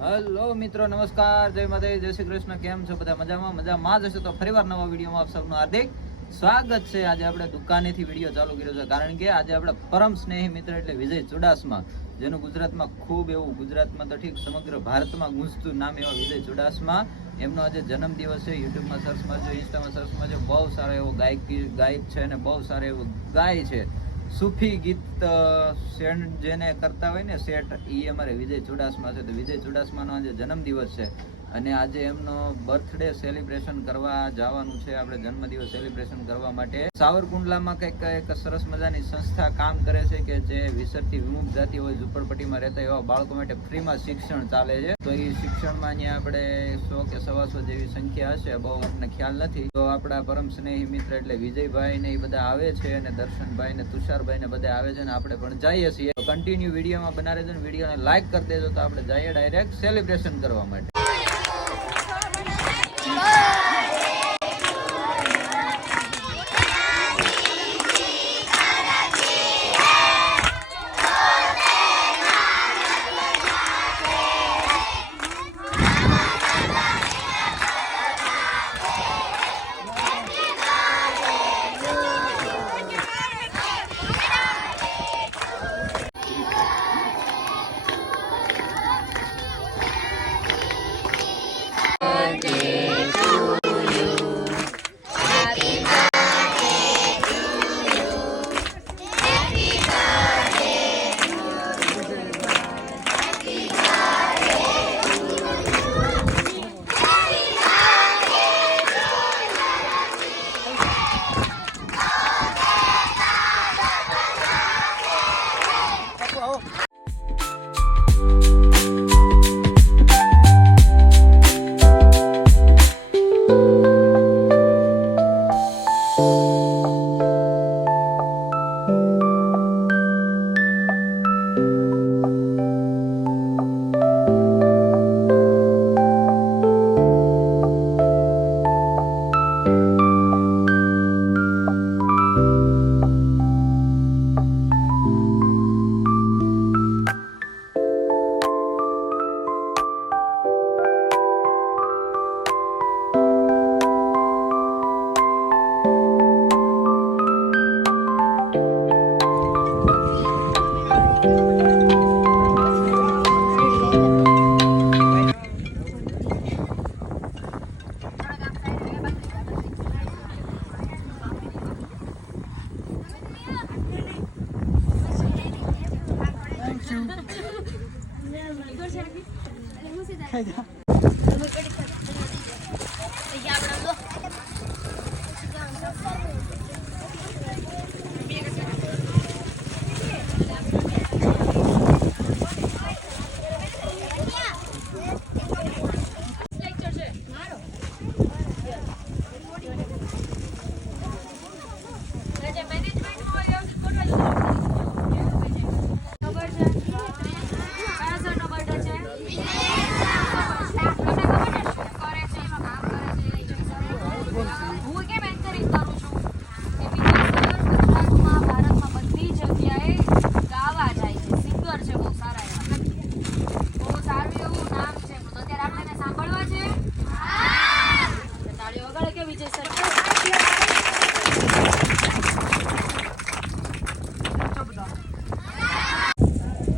Hello મિત્રો, નમસ્કાર, જય માતા, જય શ્રી કૃષ્ણ. કેમ છો બધા? મજામાં જ હશે તો ફરીવાર નવા વિડીયોમાં આપ સૌનું હાર્દિક સ્વાગત છે. આજે આપણે દુકાનેથી વિડીયો ચાલુ કર્યો છે, કારણ કે આજે આપણે પરમ સ્નેહી મિત્ર એટલે વિજય ચુડાસમા, જેનું ગુજરાતમાં ખૂબ એવું, ગુજરાતમાં તો ઠીક સમગ્ર ભારતમાં ગુંજતું નામ એવા વિજય ચુડાસમા, એમનો આજે જન્મદિવસ છે. યુટ્યુબમાં સર્ચ મારજો, ઇન્સ્ટામાં સર્ચ મારજો. બહુ સારો એવો ગાયક છે અને બહુ સારો એવો ગાય છે. સૂફી ગીત જેને કરતા હોય ને સેટ, એ અમારે વિજય ચુડાસમા છે. તો વિજય ચુડાસમાનો આજે જન્મદિવસ છે અને આજે એમનો બર્થડે સેલિબ્રેશન કરવા જવાનું છે. આપણે જન્મદિવસ સેલિબ્રેશન કરવા માટે સાવરકુંડલામાં કંઈક એક સરસ મજાની સંસ્થા કામ કરે છે કે જે વિસરતી વિમુખ જાતિ હોય, ઝૂંપડપટ્ટીમાં રહેતા એવા બાળકો માટે ફ્રીમાં શિક્ષણ ચાલે છે. તો એ શિક્ષણમાં અહીંયા આપણે 100 કે 125 જેવી સંખ્યા હશે, બહુ આપણને ખ્યાલ નથી. તો આપણા પરમ સ્નેહી મિત્ર એટલે વિજયભાઈ ને એ બધા આવે છે અને દર્શનભાઈ ને તુષારભાઈ ને બધા આવે છે અને આપણે પણ જઈએ છીએ. કન્ટિન્યુ વિડીયોમાં બના રહેજો ને વિડીયોને લાઈક કરી દેજો તો આપણે જઈએ ડાયરેક્ટ સેલિબ્રેશન કરવા માટે.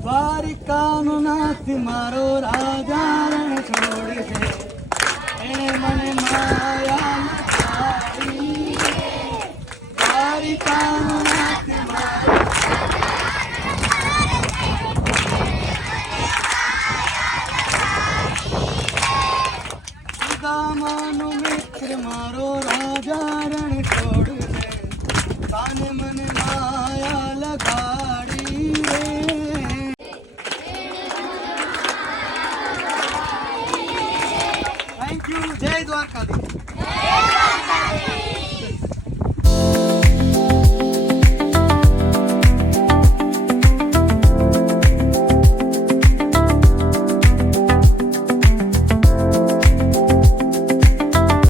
દ્વારિકાનો નાથ મારો રાજા રણ છોડી છે, એને મને માયા લગાડી. દ્વારિકાનો